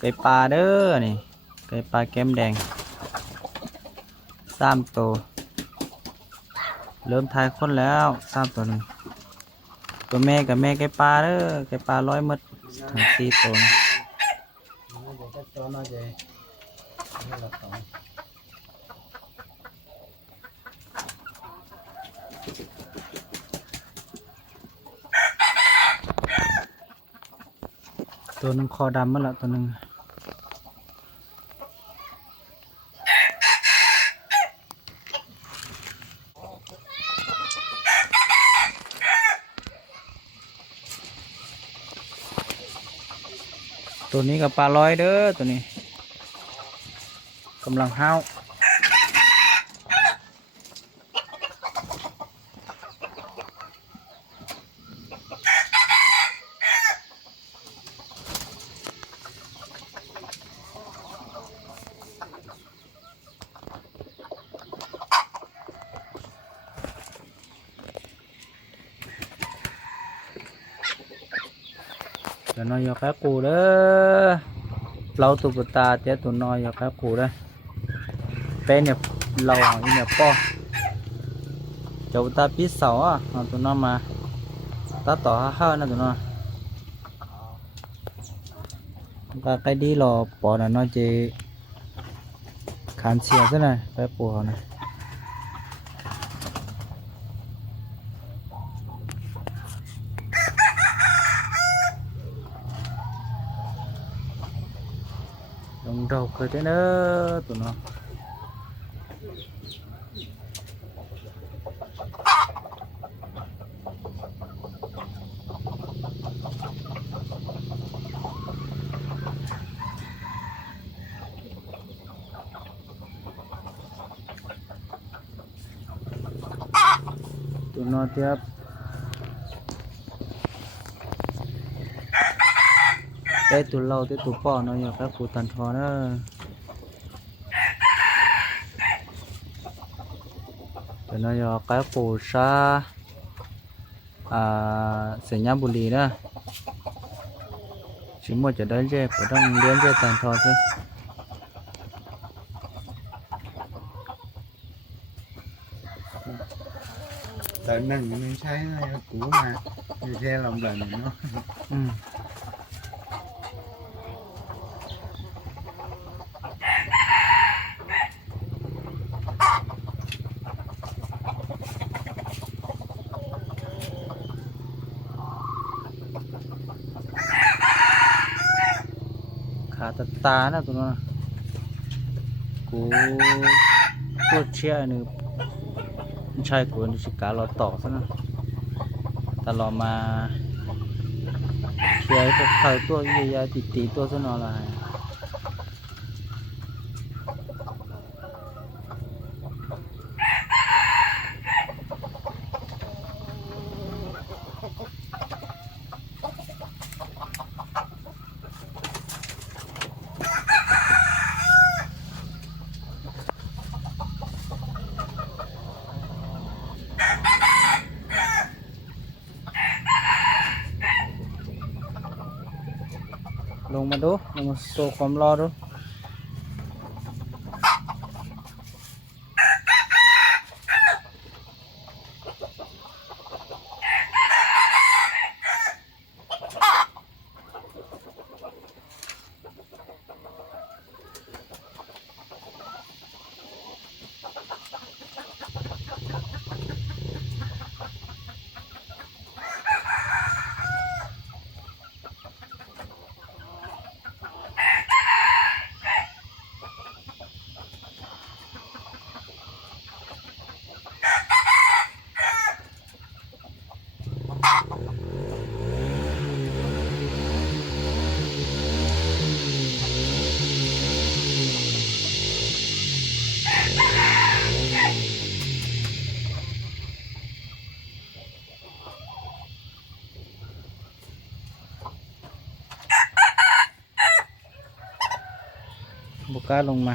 ไก่ปลาเด้อนี่ไก่ปลาแก้มแดง3 ตัวเริ่มทายคนแล้ว3 ตัวหนึ่งตัวแม่กับแม่ไก่ปลาเด้อไก่ปลา100 มดทั้ง4 ตัวตัวหนึ่งคอดำมาแล้วตัวหนึ่งตัวนี้กับปลาร้อยเด้อตัวนี้กำลังห้าวเดี๋ยวน้อยอยากแค่กูเด้อเราตุกตาเจ้าตัวน้อยอยากแค่กูเด้อเป็นเนี่ยเราอีเนี่ยป้อเจ้าตาปีเสาอ่ะเอาตัวน้อยมาตาต่อห้าวนะตัวน้อยตาใกล้ดีรอปอน่ะน้อยเจขานเสียซะหน่อยแค่กูเขานะลงดอกเคยได้เนอะตัวน้อยตัวน้อยเทียบได้ตัวเราได้ตัวป้อน้อยอยากแค่กูตันทอเนอะตัวน้อยอยากแค่กูซาเสียงยามบุรีนะchỉ một chỗ đấy chứ phải đang liên cho tàn thọ chứ tại nâng mình thấy cũ mà như xe lòng lần nóขาตาตานะตัวนั้นกูตัวเชี่ยนี่ใช่กูนี่สิการเราต่อซะนะแต่เรามาเชี่ยตัวไข่ตัวใหญ่ๆตีตัวซะหน่อยละลงมาดูลงมาโชว์ความรอดูบุกล้าลงมา